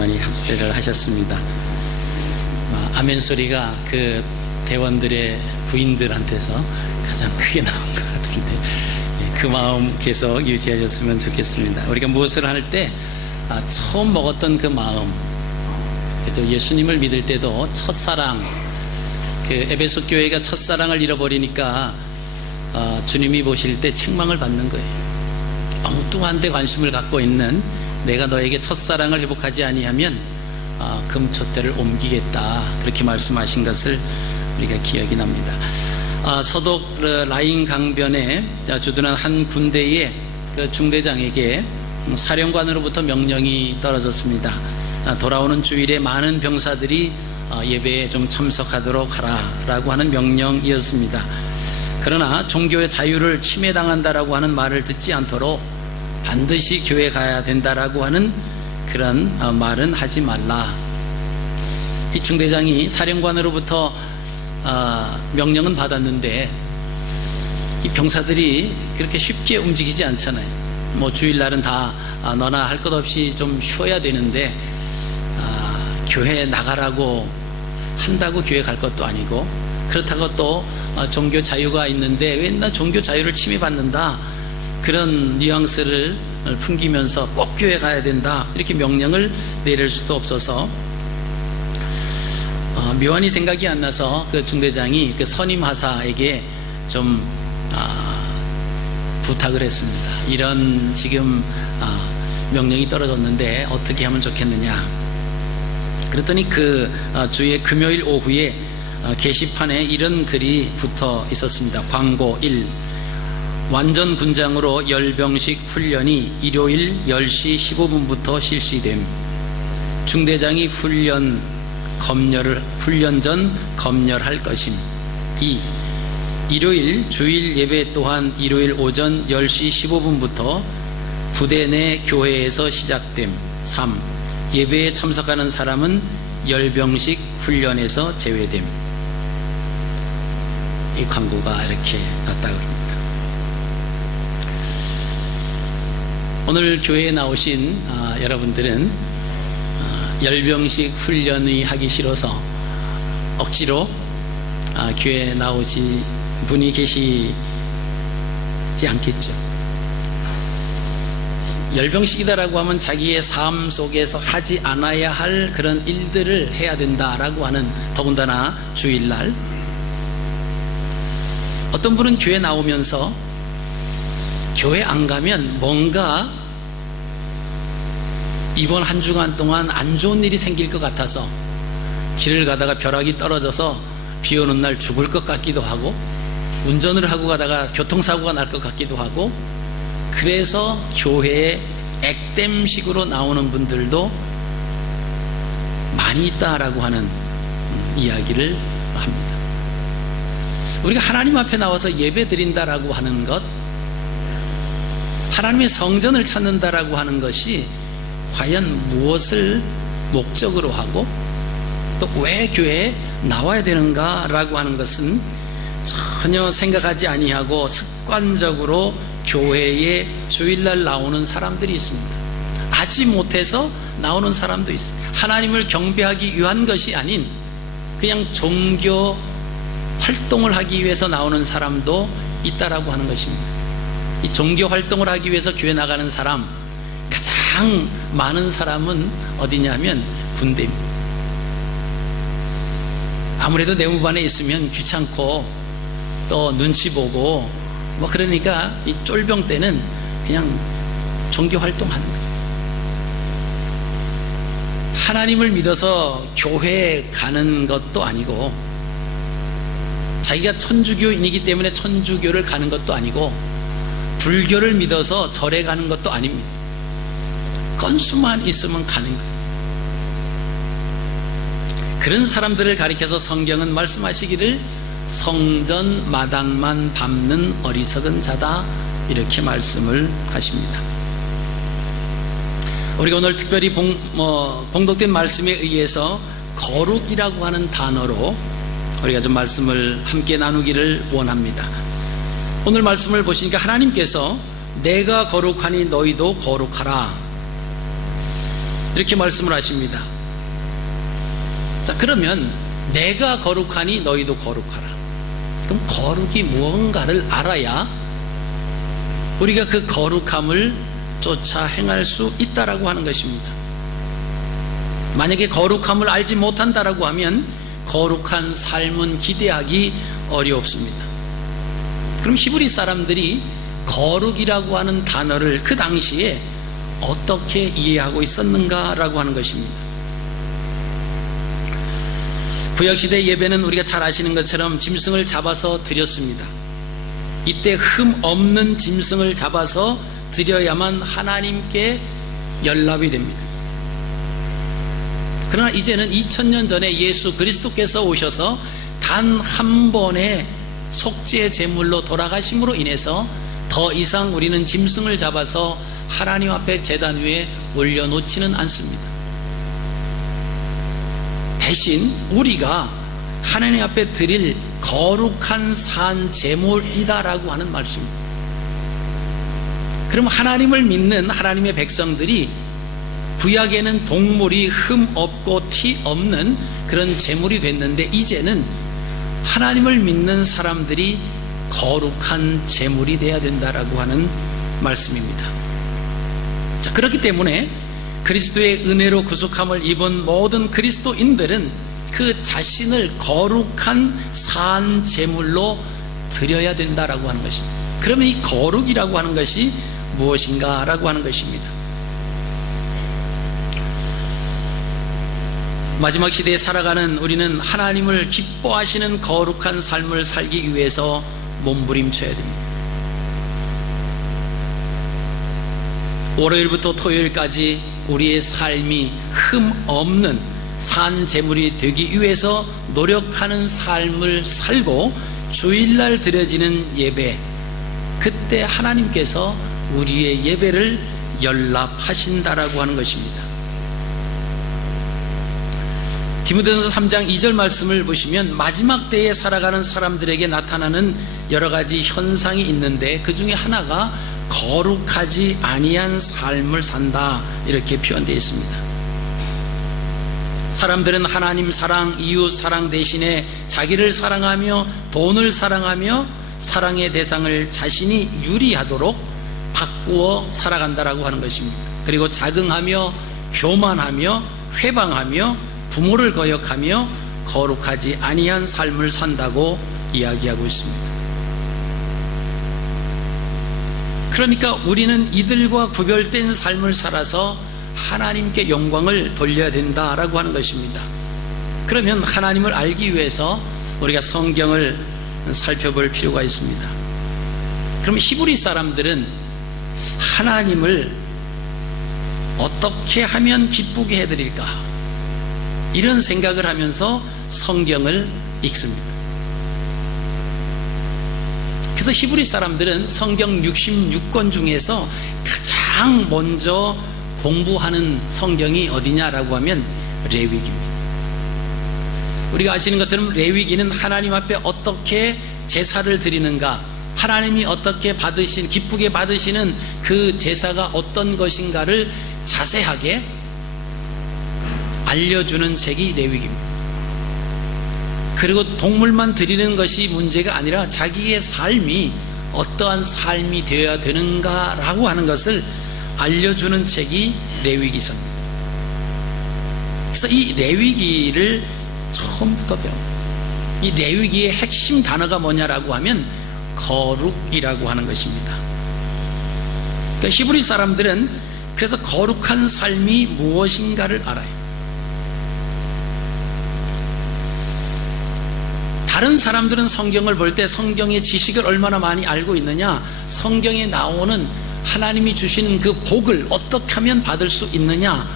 많이 합세를 하셨습니다. 아멘 소리가 그 대원들의 부인들한테서 가장 크게 나온 것 같은데, 그 마음 계속 유지하셨으면 좋겠습니다. 우리가 무엇을 할 때 처음 먹었던 그 마음, 그래서 예수님을 믿을 때도 첫사랑, 그 에베소 교회가 첫사랑을 잃어버리니까 주님이 보실 때 책망을 받는 거예요. 엉뚱한 데 관심을 갖고 있는 내가 너에게 첫사랑을 회복하지 아니하면 금촛대를 옮기겠다, 그렇게 말씀하신 것을 우리가 기억이 납니다. 서독 라인 강변에 주둔한 한 군대의 그 중대장에게 사령관으로부터 명령이 떨어졌습니다. 돌아오는 주일에 많은 병사들이 예배에 좀 참석하도록 하라라고 하는 명령이었습니다. 그러나 종교의 자유를 침해당한다라고 하는 말을 듣지 않도록 반드시 교회 가야 된다라고 하는 그런 말은 하지 말라. 이 중대장이 사령관으로부터 명령은 받았는데 이 병사들이 그렇게 쉽게 움직이지 않잖아요. 뭐 주일날은 다 너나 할 것 없이 좀 쉬어야 되는데 교회 나가라고 한다고 교회 갈 것도 아니고, 그렇다고 또 종교 자유가 있는데 왜 나 종교 자유를 침해받는다, 그런 뉘앙스를 풍기면서 꼭 교회 가야 된다, 이렇게 명령을 내릴 수도 없어서 묘안이 생각이 안 나서 그 중대장이 그 선임 하사에게 좀 부탁을 했습니다. 이런 지금 명령이 떨어졌는데 어떻게 하면 좋겠느냐. 그랬더니 그 주의 금요일 오후에 게시판에 이런 글이 붙어 있었습니다. 광고 1. 완전 군장으로 열병식 훈련이 일요일 10시 15분부터 실시됨. 중대장이 훈련 전 검열할 것임. 2. 일요일 주일 예배 또한 일요일 오전 10시 15분부터 부대 내 교회에서 시작됨. 3. 예배에 참석하는 사람은 열병식 훈련에서 제외됨. 이 광고가 이렇게 났다고 합니다. 오늘 교회에 나오신 여러분들은 열병식 훈련이 하기 싫어서 억지로 교회에 나오신 분이 계시지 않겠죠. 열병식이다라고 하면 자기의 삶 속에서 하지 않아야 할 그런 일들을 해야 된다라고 하는, 더군다나 주일날 어떤 분은 교회 나오면서 교회 안 가면 뭔가 이번 한 주간 동안 안 좋은 일이 생길 것 같아서 길을 가다가 벼락이 떨어져서 비 오는 날 죽을 것 같기도 하고, 운전을 하고 가다가 교통사고가 날 것 같기도 하고, 그래서 교회에 액땜식으로 나오는 분들도 많이 있다라고 하는 이야기를 합니다. 우리가 하나님 앞에 나와서 예배 드린다라고 하는 것, 하나님의 성전을 찾는다라고 하는 것이 과연 무엇을 목적으로 하고 또 왜 교회에 나와야 되는가라고 하는 것은 전혀 생각하지 아니하고 습관적으로 교회에 주일날 나오는 사람들이 있습니다. 아지 못해서 나오는 사람도 있어요. 하나님을 경배하기 위한 것이 아닌 그냥 종교 활동을 하기 위해서 나오는 사람도 있다라고 하는 것입니다. 이 종교 활동을 하기 위해서 교회 나가는 사람, 가장 많은 사람은 어디냐면 군대입니다. 아무래도 내무반에 있으면 귀찮고 또 눈치 보고 그러니까 이 쫄병 때는 그냥 종교 활동하는 거예요. 하나님을 믿어서 교회에 가는 것도 아니고, 자기가 천주교인이기 때문에 천주교를 가는 것도 아니고, 불교를 믿어서 절에 가는 것도 아닙니다. 건수만 있으면 가는 거예요. 그런 사람들을 가리켜서 성경은 말씀하시기를 성전 마당만 밟는 어리석은 자다, 이렇게 말씀을 하십니다. 우리가 오늘 특별히 봉독된 말씀에 의해서 거룩이라고 하는 단어로 우리가 좀 말씀을 함께 나누기를 원합니다. 오늘 말씀을 보시니까 하나님께서 내가 거룩하니 너희도 거룩하라. 이렇게 말씀을 하십니다. 자, 그러면 내가 거룩하니 너희도 거룩하라. 그럼 거룩이 무언가를 알아야 우리가 그 거룩함을 쫓아 행할 수 있다라고 하는 것입니다. 만약에 거룩함을 알지 못한다라고 하면 거룩한 삶은 기대하기 어렵습니다. 그럼 히브리 사람들이 거룩이라고 하는 단어를 그 당시에 어떻게 이해하고 있었는가라고 하는 것입니다. 구약시대 예배는 우리가 잘 아시는 것처럼 짐승을 잡아서 드렸습니다. 이때 흠 없는 짐승을 잡아서 드려야만 하나님께 연락이 됩니다. 그러나 이제는 2000년 전에 예수 그리스도께서 오셔서 단 한 번의 속죄 제물로 돌아가심으로 인해서 더 이상 우리는 짐승을 잡아서 하나님 앞에 제단 위에 올려놓지는 않습니다. 대신 우리가 하나님 앞에 드릴 거룩한 산 제물이다라고 하는 말씀입니다. 그럼 하나님을 믿는 하나님의 백성들이 구약에는 동물이 흠 없고 티 없는 그런 제물이 됐는데 이제는 하나님을 믿는 사람들이 거룩한 제물이 되어야 된다라고 하는 말씀입니다. 자, 그렇기 때문에 그리스도의 은혜로 구속함을 입은 모든 그리스도인들은 그 자신을 거룩한 산 제물로 드려야 된다라고 하는 것입니다. 그러면 이 거룩이라고 하는 것이 무엇인가라고 하는 것입니다. 마지막 시대에 살아가는 우리는 하나님을 기뻐하시는 거룩한 삶을 살기 위해서 몸부림쳐야 됩니다. 월요일부터 토요일까지 우리의 삶이 흠 없는 산 제물이 되기 위해서 노력하는 삶을 살고 주일날 드려지는 예배, 그때 하나님께서 우리의 예배를 연락하신다라고 하는 것입니다. 디모데전서 3장 2절 말씀을 보시면 마지막 때에 살아가는 사람들에게 나타나는 여러 가지 현상이 있는데 그 중에 하나가 거룩하지 아니한 삶을 산다, 이렇게 표현되어 있습니다. 사람들은 하나님 사랑, 이웃 사랑 대신에 자기를 사랑하며 돈을 사랑하며 사랑의 대상을 자신이 유리하도록 바꾸어 살아간다라고 하는 것입니다. 그리고 자긍하며 교만하며 회방하며 부모를 거역하며 거룩하지 아니한 삶을 산다고 이야기하고 있습니다. 그러니까 우리는 이들과 구별된 삶을 살아서 하나님께 영광을 돌려야 된다라고 하는 것입니다. 그러면 하나님을 알기 위해서 우리가 성경을 살펴볼 필요가 있습니다. 그럼 히브리 사람들은 하나님을 어떻게 하면 기쁘게 해드릴까, 이런 생각을 하면서 성경을 읽습니다. 그래서 히브리 사람들은 성경 66권 중에서 가장 먼저 공부하는 성경이 어디냐라고 하면 레위기입니다. 우리가 아시는 것처럼 레위기는 하나님 앞에 어떻게 제사를 드리는가, 하나님이 어떻게 기쁘게 받으시는 그 제사가 어떤 것인가를 자세하게 알려주는 책이 레위기입니다. 그리고 동물만 드리는 것이 문제가 아니라 자기의 삶이 어떠한 삶이 되어야 되는가라고 하는 것을 알려주는 책이 레위기서입니다. 그래서 이 레위기를 처음부터 배웁니다. 이 레위기의 핵심 단어가 뭐냐라고 하면 거룩이라고 하는 것입니다. 그러니까 히브리 사람들은 그래서 거룩한 삶이 무엇인가를 알아요. 다른 사람들은 성경을 볼 때 성경의 지식을 얼마나 많이 알고 있느냐, 성경에 나오는 하나님이 주시는 그 복을 어떻게 하면 받을 수 있느냐,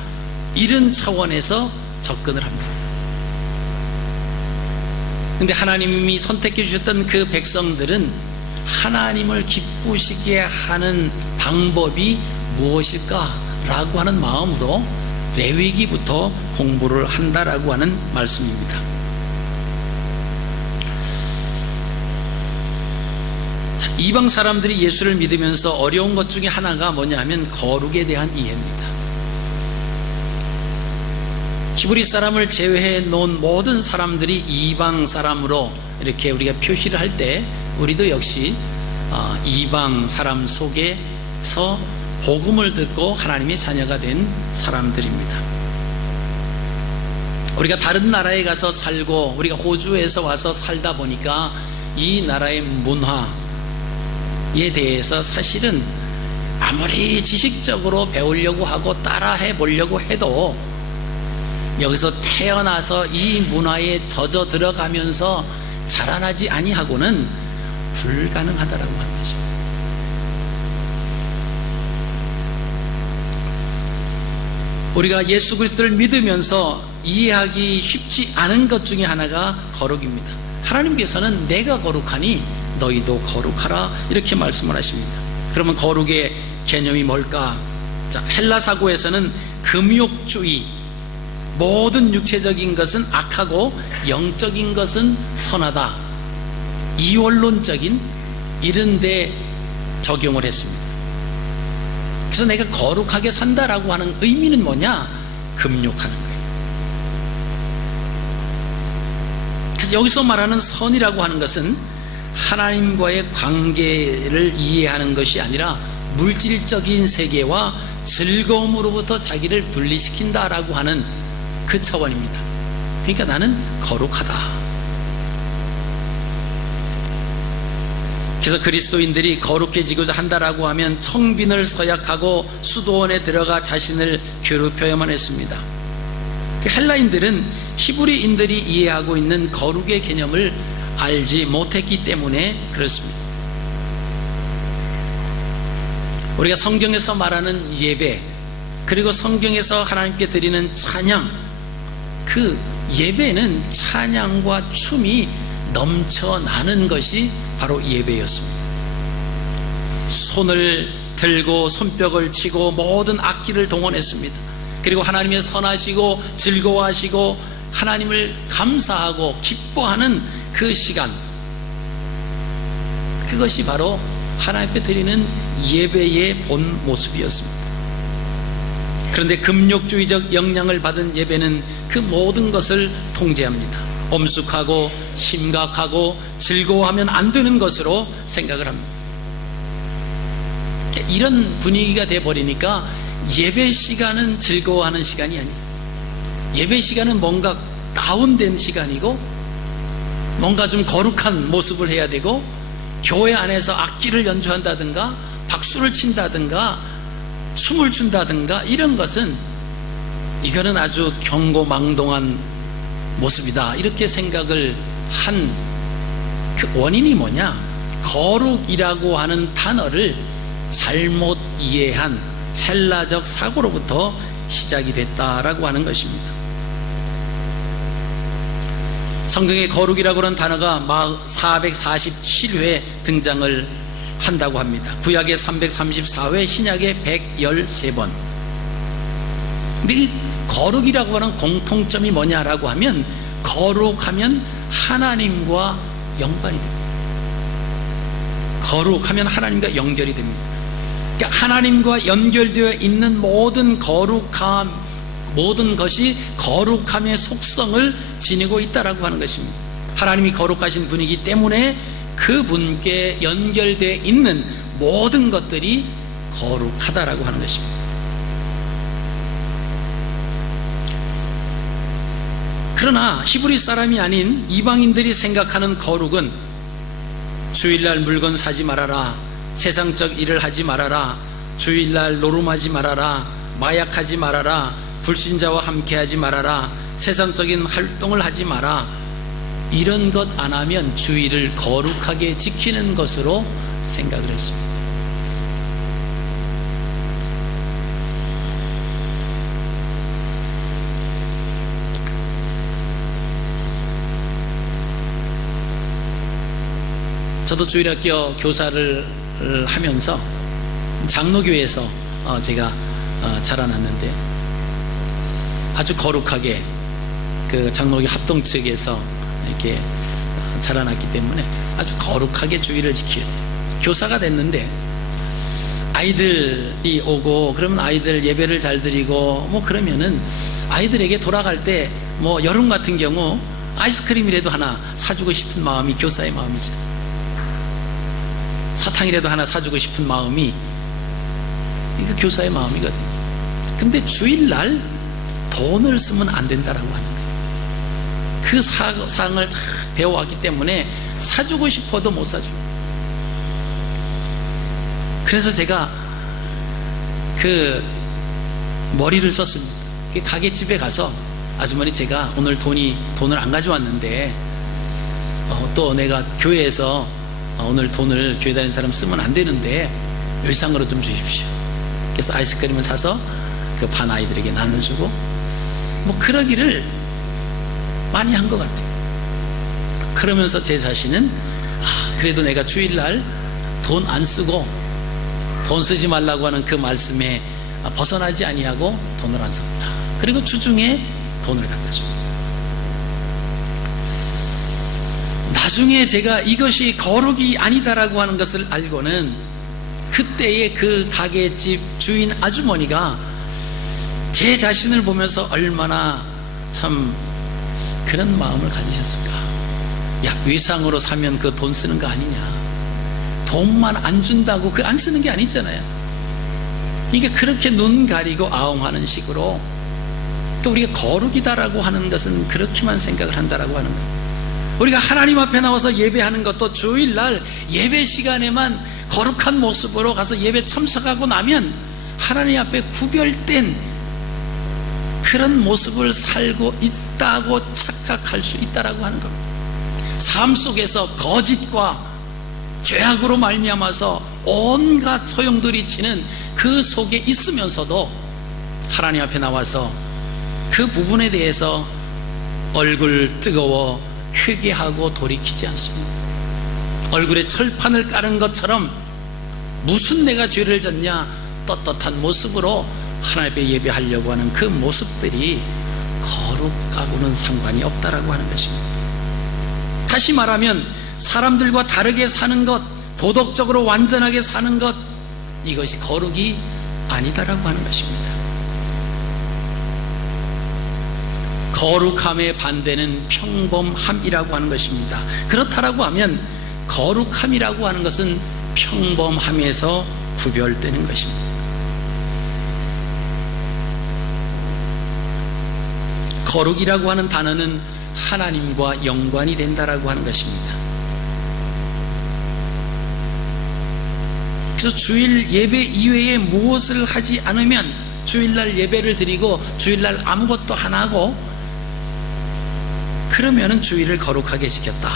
이런 차원에서 접근을 합니다. 근데 하나님이 선택해 주셨던 그 백성들은 하나님을 기쁘시게 하는 방법이 무엇일까라고 하는 마음으로 레위기부터 공부를 한다라고 하는 말씀입니다. 이방 사람들이 예수를 믿으면서 어려운 것 중에 하나가 뭐냐 하면 거룩에 대한 이해입니다. 히브리 사람을 제외해 놓은 모든 사람들이 이방 사람으로 이렇게 우리가 표시를 할 때 우리도 역시 이방 사람 속에서 복음을 듣고 하나님의 자녀가 된 사람들입니다. 우리가 다른 나라에 가서 살고 우리가 호주에서 와서 살다 보니까 이 나라의 문화에 대해서 사실은 아무리 지식적으로 배우려고 하고 따라해 보려고 해도 여기서 태어나서 이 문화에 젖어 들어가면서 자라나지 아니하고는 불가능하다라고 하는 거죠. 우리가 예수 그리스도를 믿으면서 이해하기 쉽지 않은 것 중에 하나가 거룩입니다. 하나님께서는 내가 거룩하니 너희도 거룩하라 이렇게 말씀을 하십니다. 그러면 거룩의 개념이 뭘까? 자, 헬라 사고에서는 금욕주의, 모든 육체적인 것은 악하고 영적인 것은 선하다, 이원론적인 이런 데 적용을 했습니다. 그래서 내가 거룩하게 산다라고 하는 의미는 뭐냐? 금욕하는 거예요. 그래서 여기서 말하는 선이라고 하는 것은 하나님과의 관계를 이해하는 것이 아니라 물질적인 세계와 즐거움으로부터 자기를 분리시킨다라고 하는 그 차원입니다. 그러니까 나는 거룩하다. 그래서 그리스도인들이 거룩해지고자 한다라고 하면 청빈을 서약하고 수도원에 들어가 자신을 괴롭혀야만 했습니다. 헬라인들은 히브리인들이 이해하고 있는 거룩의 개념을 알지 못했기 때문에 그렇습니다. 우리가 성경에서 말하는 예배, 그리고 성경에서 하나님께 드리는 찬양, 그 예배는 찬양과 춤이 넘쳐나는 것이 바로 예배였습니다. 손을 들고 손뼉을 치고 모든 악기를 동원했습니다. 그리고 하나님의 선하시고 즐거워하시고 하나님을 감사하고 기뻐하는 그 시간, 그것이 바로 하나님 앞에 드리는 예배의 본 모습이었습니다. 그런데 금욕주의적 영향을 받은 예배는 그 모든 것을 통제합니다. 엄숙하고 심각하고 즐거워하면 안 되는 것으로 생각을 합니다. 이런 분위기가 돼버리니까 예배 시간은 즐거워하는 시간이 아니에요. 예배 시간은 뭔가 다운된 시간이고 뭔가 좀 거룩한 모습을 해야 되고, 교회 안에서 악기를 연주한다든가 박수를 친다든가 춤을 춘다든가 이런 것은 이거는 아주 경고망동한 모습이다, 이렇게 생각을 한 그 원인이 뭐냐? 거룩이라고 하는 단어를 잘못 이해한 헬라적 사고로부터 시작이 됐다라고 하는 것입니다. 성경에 거룩이라고 하는 단어가 447회 등장을 한다고 합니다. 구약에 334회, 신약에 113번. 근데 이 거룩이라고 하는 공통점이 뭐냐라고 하면, 거룩하면 하나님과 연관이 됩니다. 거룩하면 하나님과 연결이 됩니다. 그러니까 하나님과 연결되어 있는 모든 거룩함, 모든 것이 거룩함의 속성을 지니고 있다라고 하는 것입니다. 하나님이 거룩하신 분이기 때문에 그 분께 연결되어 있는 모든 것들이 거룩하다라고 하는 것입니다. 그러나 히브리 사람이 아닌 이방인들이 생각하는 거룩은 주일날 물건 사지 말아라, 세상적 일을 하지 말아라, 주일날 노름하지 말아라, 마약하지 말아라, 불신자와 함께하지 말아라, 세상적인 활동을 하지 마라, 이런 것 안 하면 주일을 거룩하게 지키는 것으로 생각을 했습니다. 저도 주일학교 교사를 하면서 장로교회에서 제가 자라났는데, 아주 거룩하게 그 장로교 합동측에서 이렇게 자라났기 때문에 아주 거룩하게 주일을 지켜야 돼요. 교사가 됐는데 아이들이 오고 그러면 아이들 예배를 잘 드리고 뭐 그러면은 아이들에게 돌아갈 때 뭐 여름 같은 경우 아이스크림이라도 하나 사주고 싶은 마음이 교사의 마음이죠. 사탕이라도 하나 사주고 싶은 마음이 이거 교사의 마음이거든요. 근데 주일날 돈을 쓰면 안 된다라고 하는 거예요. 그 사항을 다 배워왔기 때문에 사주고 싶어도 못 사줘요. 그래서 제가 그 머리를 썼습니다. 가게집에 가서 아주머니, 제가 오늘 돈을 안 가져왔는데 또 내가 교회에서 오늘 돈을 교회 다니는 사람 쓰면 안 되는데 외상으로 좀 주십시오. 그래서 아이스크림을 사서 그 반 아이들에게 나눠주고 뭐 그러기를 많이 한 것 같아요. 그러면서 제 자신은 그래도 내가 주일날 돈 안 쓰고 돈 쓰지 말라고 하는 그 말씀에 벗어나지 아니하고 돈을 안 씁니다. 그리고 주중에 돈을 갖다 줍니다. 나중에 제가 이것이 거룩이 아니다라고 하는 것을 알고는 그때의 그 가게집 주인 아주머니가 제 자신을 보면서 얼마나 참 그런 마음을 가지셨을까. 야, 외상으로 사면 그 돈 쓰는 거 아니냐, 돈만 안 준다고 그 안 쓰는 게 아니잖아요. 이게 그렇게 눈 가리고 아웅하는 식으로 또 우리가 거룩이다라고 하는 것은 그렇게만 생각을 한다라고 하는 거예요. 우리가 하나님 앞에 나와서 예배하는 것도 주일날 예배 시간에만 거룩한 모습으로 가서 예배 참석하고 나면 하나님 앞에 구별된 그런 모습을 살고 있다고 착각할 수 있다라고 하는 겁니다. 삶 속에서 거짓과 죄악으로 말미암아서 온갖 소용돌이 치는 그 속에 있으면서도 하나님 앞에 나와서 그 부분에 대해서 얼굴 뜨거워 회개하고 돌이키지 않습니다. 얼굴에 철판을 깔은 것처럼 무슨 내가 죄를 졌냐 떳떳한 모습으로 하나님 앞에 예배하려고 하는 그 모습들이 거룩하고는 상관이 없다라고 하는 것입니다. 다시 말하면 사람들과 다르게 사는 것, 도덕적으로 완전하게 사는 것, 이것이 거룩이 아니다라고 하는 것입니다. 거룩함의 반대는 평범함이라고 하는 것입니다. 그렇다라고 하면 거룩함이라고 하는 것은 평범함에서 구별되는 것입니다. 거룩이라고 하는 단어는 하나님과 연관이 된다라고 하는 것입니다. 그래서 주일 예배 이외에 무엇을 하지 않으면, 주일날 예배를 드리고 주일날 아무것도 안 하고 그러면은 주일을 거룩하게 지켰다,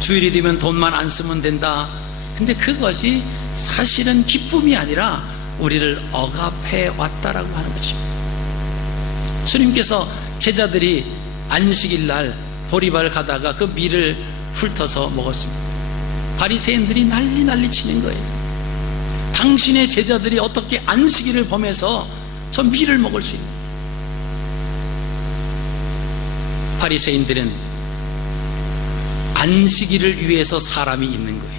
주일이 되면 돈만 안 쓰면 된다. 근데 그것이 사실은 기쁨이 아니라 우리를 억압해 왔다라고 하는 것입니다. 주님께서 제자들이 안식일 날 보리발 가다가 그 밀을 훑어서 먹었습니다. 바리새인들이 난리 치는 거예요. 당신의 제자들이 어떻게 안식일을 범해서 저 밀을 먹을 수 있는? 바리새인들은 안식일을 위해서 사람이 있는 거예요.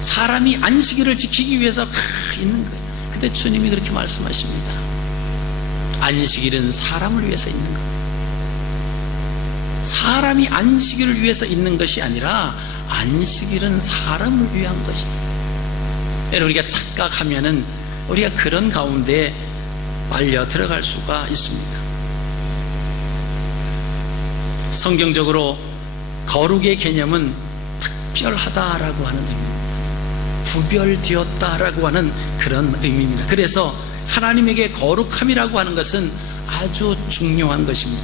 사람이 안식일을 지키기 위해서 있는 거예요. 근데 주님이 그렇게 말씀하십니다. 안식일은 사람을 위해서 있는 거예요. 사람이 안식일을 위해서 있는 것이 아니라 안식일은 사람을 위한 것이다. 여러분, 우리가 착각하면은 우리가 그런 가운데 말려 들어갈 수가 있습니다. 성경적으로 거룩의 개념은 특별하다라고 하는 의미입니다. 구별되었다라고 하는 그런 의미입니다. 그래서 하나님에게 거룩함이라고 하는 것은 아주 중요한 것입니다.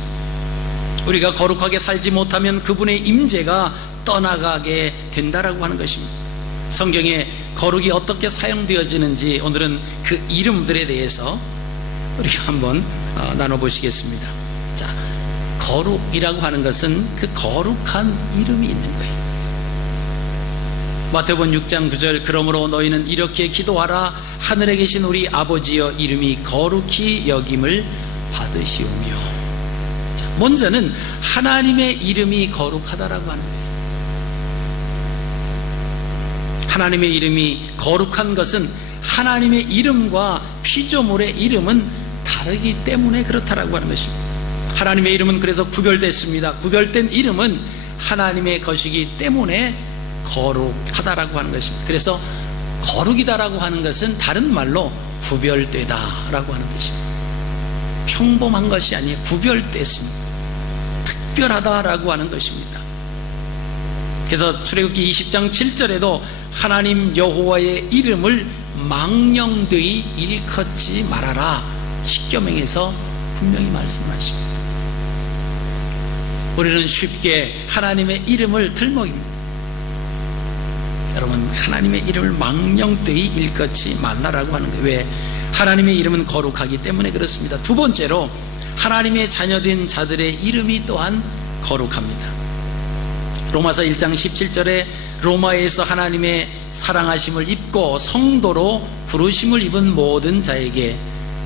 우리가 거룩하게 살지 못하면 그분의 임재가 떠나가게 된다라고 하는 것입니다. 성경에 거룩이 어떻게 사용되어지는지 오늘은 그 이름들에 대해서 우리가 한번 나눠보시겠습니다. 자, 거룩이라고 하는 것은 그 거룩한 이름이 있는 거예요. 마태복음 6장 9절, 그러므로 너희는 이렇게 기도하라. 하늘에 계신 우리 아버지여, 이름이 거룩히 여김을 받으시오며. 자, 먼저는 하나님의 이름이 거룩하다라고 하는 거예요. 하나님의 이름이 거룩한 것은 하나님의 이름과 피조물의 이름은 다르기 때문에 그렇다라고 하는 것입니다. 하나님의 이름은 그래서 구별됐습니다. 구별된 이름은 하나님의 것이기 때문에 거룩하다라고 하는 것입니다. 그래서 거룩이다라고 하는 것은 다른 말로 구별되다라고 하는 뜻입니다. 평범한 것이 아니라 구별됐습니다. 특별하다라고 하는 것입니다. 그래서 출애굽기 20장 7절에도 하나님 여호와의 이름을 망령되이 일컫지 말아라, 십계명에서 분명히 말씀하십니다. 우리는 쉽게 하나님의 이름을 들먹입니다. 여러분, 하나님의 이름을 망령되이 일컫지 말라라고 하는 거예요. 왜? 하나님의 이름은 거룩하기 때문에 그렇습니다. 두 번째로 하나님의 자녀된 자들의 이름이 또한 거룩합니다. 로마서 1장 17절에 로마에서 하나님의 사랑하심을 입고 성도로 부르심을 입은 모든 자에게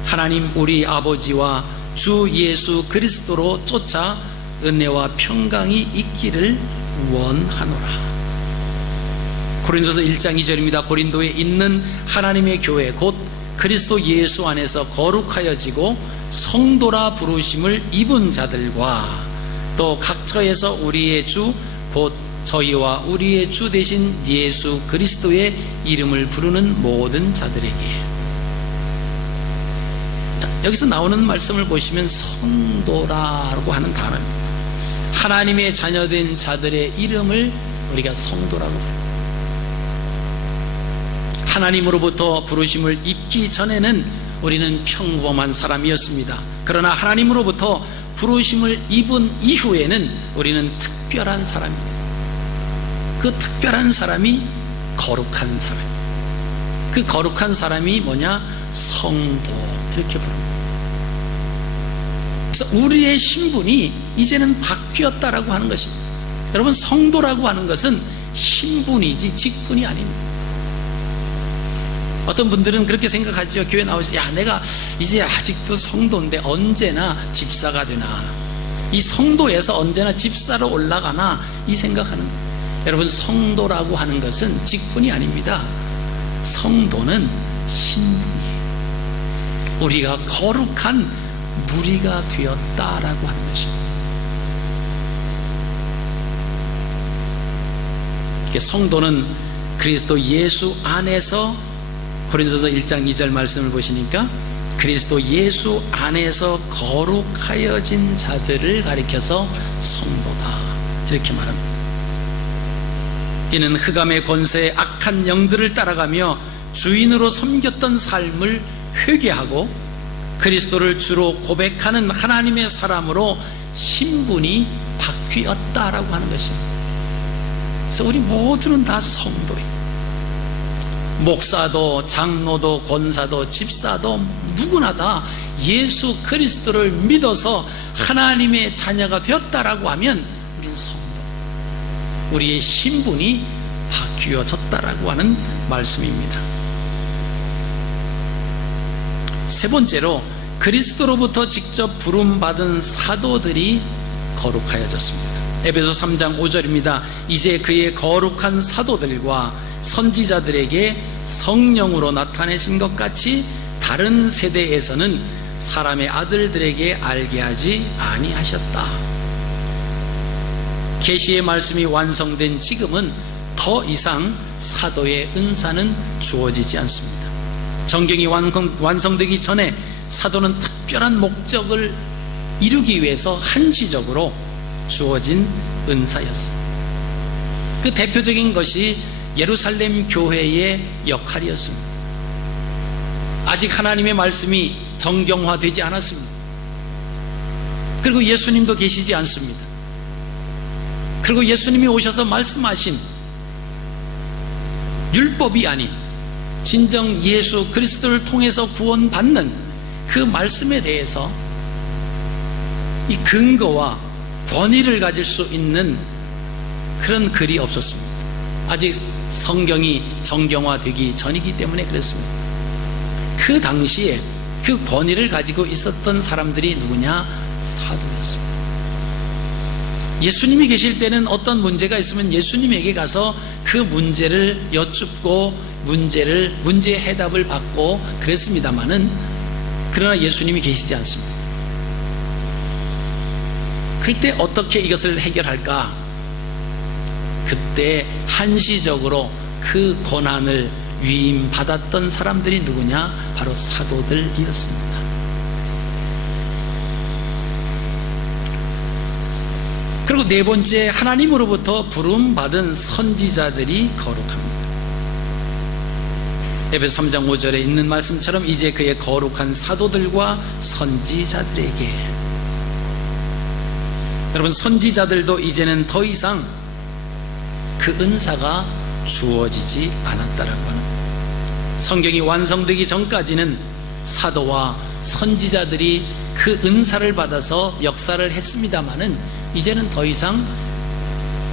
하나님 우리 아버지와 주 예수 그리스도로 쫓아 은혜와 평강이 있기를 원하노라. 고린도서 1장 2절입니다. 고린도에 있는 하나님의 교회 곧 그리스도 예수 안에서 거룩하여지고 성도라 부르심을 입은 자들과 또 각처에서 우리의 주 곧 저희와 우리의 주 되신 예수 그리스도의 이름을 부르는 모든 자들에게. 자, 여기서 나오는 말씀을 보시면 성도라고 하는 단어입니다. 하나님의 자녀된 자들의 이름을 우리가 성도라고 부릅니다. 하나님으로부터 부르심을 입기 전에는 우리는 평범한 사람이었습니다. 그러나 하나님으로부터 부르심을 입은 이후에는 우리는 특별한 사람이 됐습니다. 그 특별한 사람이 거룩한 사람입니다. 그 거룩한 사람이 뭐냐? 성도, 이렇게 부릅니다. 그래서 우리의 신분이 이제는 바뀌었다라고 하는 것입니다. 여러분, 성도라고 하는 것은 신분이지 직분이 아닙니다. 어떤 분들은 그렇게 생각하죠. 교회 나오셔서 야, 내가 이제 아직도 성도인데 언제나 집사가 되나, 이 성도에서 언제나 집사로 올라가나, 이 생각하는 거예요. 여러분, 성도라고 하는 것은 직분이 아닙니다. 성도는 신분이에요. 우리가 거룩한 무리가 되었다라고 하는 것입니다. 성도는 그리스도 예수 안에서, 고린도서 1장 2절 말씀을 보시니까 그리스도 예수 안에서 거룩하여진 자들을 가리켜서 성도다, 이렇게 말합니다. 이는 흑암의 권세의 악한 영들을 따라가며 주인으로 섬겼던 삶을 회개하고 그리스도를 주로 고백하는 하나님의 사람으로 신분이 바뀌었다라고 하는 것입니다. 그래서 우리 모두는 다 성도예요. 목사도 장로도 권사도 집사도 누구나 다 예수 그리스도를 믿어서 하나님의 자녀가 되었다라고 하면 우리는 성도, 우리의 신분이 바뀌어졌다라고 하는 말씀입니다. 세 번째로 그리스도로부터 직접 부름받은 사도들이 거룩하여졌습니다. 에베소 3장 5절입니다. 이제 그의 거룩한 사도들과 선지자들에게 성령으로 나타내신 것 같이 다른 세대에서는 사람의 아들들에게 알게 하지 아니하셨다. 계시의 말씀이 완성된 지금은 더 이상 사도의 은사는 주어지지 않습니다. 정경이 완성되기 전에 사도는 특별한 목적을 이루기 위해서 한시적으로 주어진 은사였습니다. 그 대표적인 것이 예루살렘 교회의 역할이었습니다. 아직 하나님의 말씀이 정경화되지 않았습니다. 그리고 예수님도 계시지 않습니다. 그리고 예수님이 오셔서 말씀하신 율법이 아닌 진정 예수 그리스도를 통해서 구원받는 그 말씀에 대해서 이 근거와 권위를 가질 수 있는 그런 글이 없었습니다. 아직 성경이 정경화되기 전이기 때문에 그렇습니다. 그 당시에 그 권위를 가지고 있었던 사람들이 누구냐? 사도였습니다. 예수님이 계실 때는 어떤 문제가 있으면 예수님에게 가서 그 문제를 여쭙고 문제의 해답을 받고 그랬습니다마는, 그러나 예수님이 계시지 않습니다. 그때 어떻게 이것을 해결할까? 그때 한시적으로 그 고난을 위임받았던 사람들이 누구냐? 바로 사도들이었습니다. 그리고 네 번째, 하나님으로부터 부름받은 선지자들이 거룩합니다. 에베소 3장 5절에 있는 말씀처럼 이제 그의 거룩한 사도들과 선지자들에게, 여러분, 선지자들도 이제는 더 이상 그 은사가 주어지지 않았다라고 하는, 성경이 완성되기 전까지는 사도와 선지자들이 그 은사를 받아서 역사를 했습니다마는 이제는 더 이상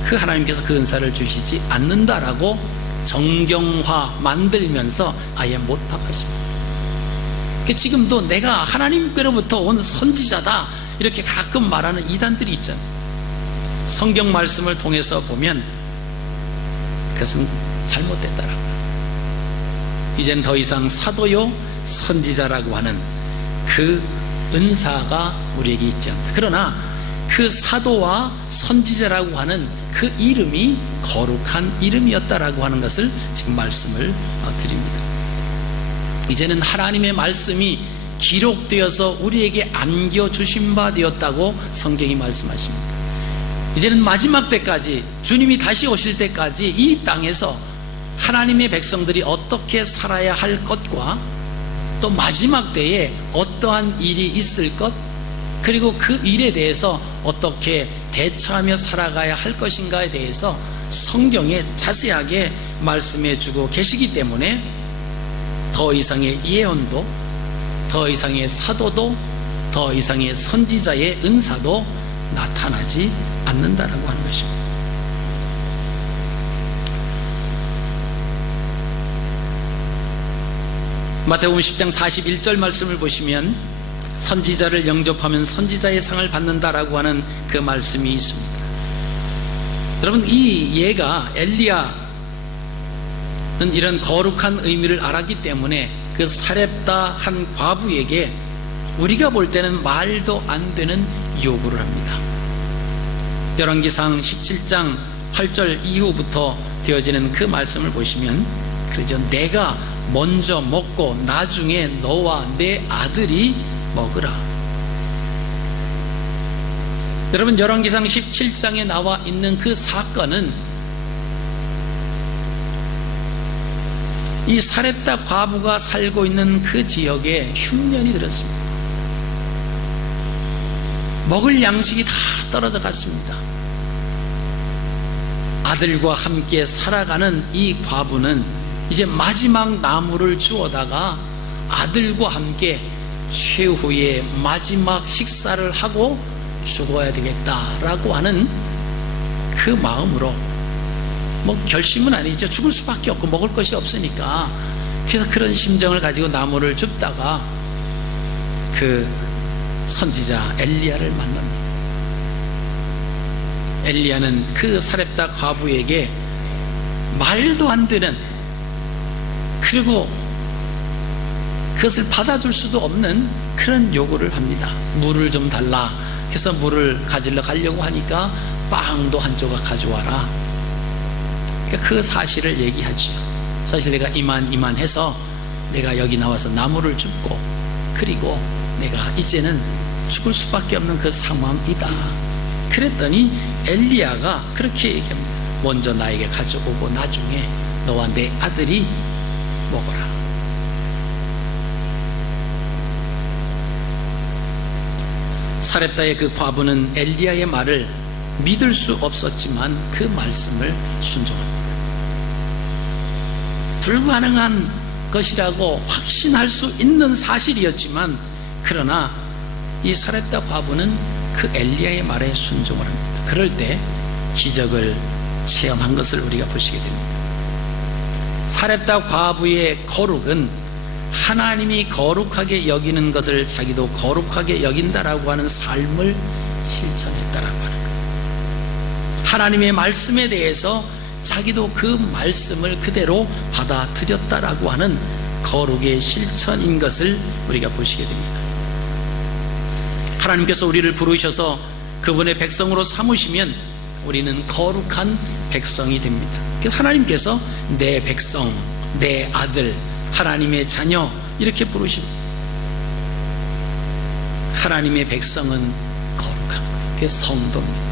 그 하나님께서 그 은사를 주시지 않는다라고 정경화 만들면서 아예 못 박았습니다. 지금도 내가 하나님께로부터 온 선지자다 이렇게 가끔 말하는 이단들이 있잖아요. 성경 말씀을 통해서 보면 그것은 잘못됐다라고. 이젠 더 이상 사도요 선지자라고 하는 그 은사가 우리에게 있지 않다. 그러나 그 사도와 선지자라고 하는 그 이름이 거룩한 이름이었다라고 하는 것을 지금 말씀을 드립니다. 이제는 하나님의 말씀이 기록되어서 우리에게 안겨주신 바 되었다고 성경이 말씀하십니다. 이제는 마지막 때까지, 주님이 다시 오실 때까지 이 땅에서 하나님의 백성들이 어떻게 살아야 할 것과 또 마지막 때에 어떠한 일이 있을 것, 그리고 그 일에 대해서 어떻게 대처하며 살아가야 할 것인가에 대해서 성경에 자세하게 말씀해 주고 계시기 때문에 더 이상의 예언도, 더 이상의 사도도, 더 이상의 선지자의 은사도 나타나지 않는다라고 하는 것입니다. 마태복음 10장 41절 말씀을 보시면 선지자를 영접하면 선지자의 상을 받는다라고 하는 그 말씀이 있습니다. 여러분, 이 예가, 엘리야는 이런 거룩한 의미를 알았기 때문에 그 사렙다 한 과부에게 우리가 볼 때는 말도 안 되는 요구를 합니다. 열왕기상 17장 8절 이후부터 되어지는 그 말씀을 보시면 그러죠. 내가 먼저 먹고 나중에 너와 내 아들이 먹으라. 여러분, 열왕기상 17장에 나와 있는 그 사건은 이 사렙다 과부가 살고 있는 그 지역에 흉년이 들었습니다. 먹을 양식이 다 떨어져 갔습니다. 아들과 함께 살아가는 이 과부는 이제 마지막 나무를 주워다가 아들과 함께 최후의 마지막 식사를 하고 죽어야 되겠다라고 하는 그 마음으로, 뭐 결심은 아니죠. 죽을 수밖에 없고 먹을 것이 없으니까. 그래서 그런 심정을 가지고 나무를 줍다가 그 선지자 엘리야를 만납니다. 엘리야는 그 사렙다 과부에게 말도 안 되는, 그리고 그것을 받아줄 수도 없는 그런 요구를 합니다. 물을 좀 달라. 그래서 물을 가지러 가려고 하니까 빵도 한 조각 가져와라. 그러니까 그 사실을 얘기하죠. 사실 내가 이만해서 내가 여기 나와서 나무를 줍고, 그리고 내가 이제는 죽을 수밖에 없는 그 상황이다. 그랬더니 엘리야가 그렇게 얘기합니다. 먼저 나에게 가져오고 나중에 너와 내 아들이 먹어라. 사렙다의 그 과부는 엘리야의 말을 믿을 수 없었지만 그 말씀을 순종합니다. 불가능한 것이라고 확신할 수 있는 사실이었지만, 그러나 이 사렙다 과부는 그 엘리야의 말에 순종을 합니다. 그럴 때 기적을 체험한 것을 우리가 보시게 됩니다. 사렙다 과부의 거룩은 하나님이 거룩하게 여기는 것을 자기도 거룩하게 여긴다라고 하는 삶을 실천했다라고 하는 거예요. 하나님의 말씀에 대해서 자기도 그 말씀을 그대로 받아들였다라고 하는 거룩의 실천인 것을 우리가 보시게 됩니다. 하나님께서 우리를 부르셔서 그분의 백성으로 삼으시면 우리는 거룩한 백성이 됩니다. 그래서 하나님께서 내 백성, 내 아들, 하나님의 자녀 이렇게 부르십니다. 하나님의 백성은 거룩한 거예요. 그게 성도입니다.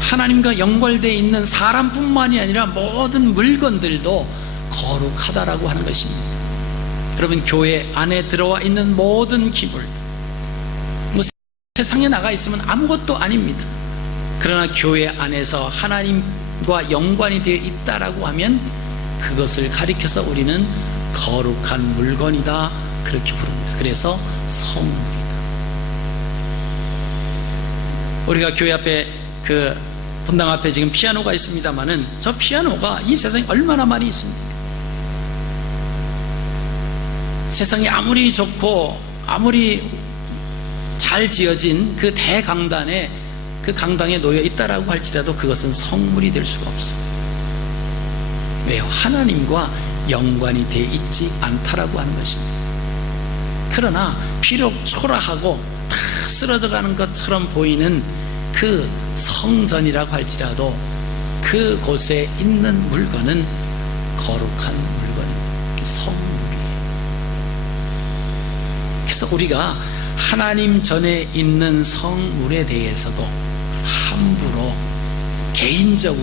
하나님과 연결되어 있는 사람뿐만이 아니라 모든 물건들도 거룩하다라고 하는 것입니다. 여러분, 교회 안에 들어와 있는 모든 기물, 세상에 나가 있으면 아무것도 아닙니다. 그러나 교회 안에서 하나님과 연관이 되어 있다라고 하면 그것을 가리켜서 우리는 거룩한 물건이다 그렇게 부릅니다. 그래서 성물이다. 우리가 교회 앞에 그 본당 앞에 지금 피아노가 있습니다만은 저 피아노가 이 세상에 얼마나 많이 있습니까? 세상이 아무리 좋고 아무리 잘 지어진 그 대강단에 그 강당에 놓여 있다라고 할지라도 그것은 성물이 될 수가 없어요. 왜요? 하나님과 연관이 되어 있지 않다라고 하는 것입니다. 그러나 비록 초라하고 다 쓰러져 가는 것처럼 보이는 그 성전이라고 할지라도 그곳에 있는 물건은 거룩한 물건입니다. 성물이에요. 그래서 우리가 하나님 전에 있는 성물에 대해서도 함부로 개인적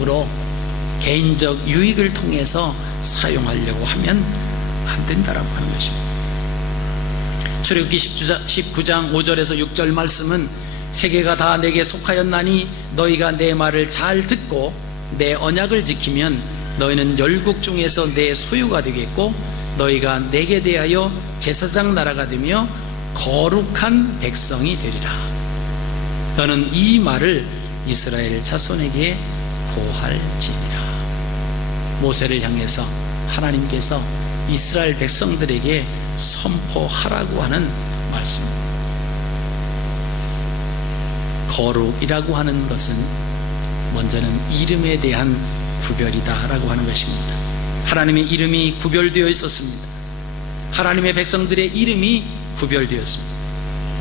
유익을 통해서 사용하려고 하면 안 된다라고 하는 것입니다. 출애굽기 19장 5절에서 6절 말씀은 세계가 다 내게 속하였나니 너희가 내 말을 잘 듣고 내 언약을 지키면 너희는 열국 중에서 내 소유가 되겠고 너희가 내게 대하여 제사장 나라가 되며 거룩한 백성이 되리라. 너는 이 말을 이스라엘 자손에게 고할지니라. 모세를 향해서 하나님께서 이스라엘 백성들에게 선포하라고 하는 말씀입니다. 거룩이라고 하는 것은 먼저는 이름에 대한 구별이다 라고 하는 것입니다. 하나님의 이름이 구별되어 있었습니다. 하나님의 백성들의 이름이 구별되었습니다.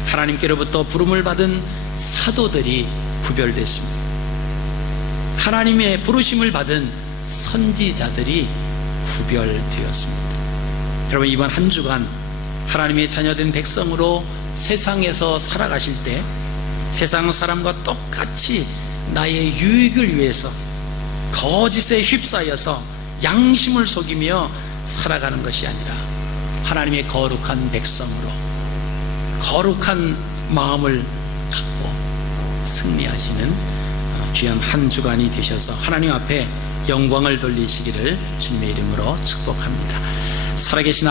하나님께로부터 부름을 받은 사도들이 구별됐습니다. 하나님의 부르심을 받은 선지자들이 구별되었습니다. 여러분, 이번 한 주간 하나님의 자녀된 백성으로 세상에서 살아가실 때 세상 사람과 똑같이 나의 유익을 위해서 거짓에 휩싸여서 양심을 속이며 살아가는 것이 아니라 하나님의 거룩한 백성으로 거룩한 마음을 갖고 승리하시는 귀한 한 주간이 되셔서 하나님 앞에 영광을 돌리시기를 주님의 이름으로 축복합니다. 살아계신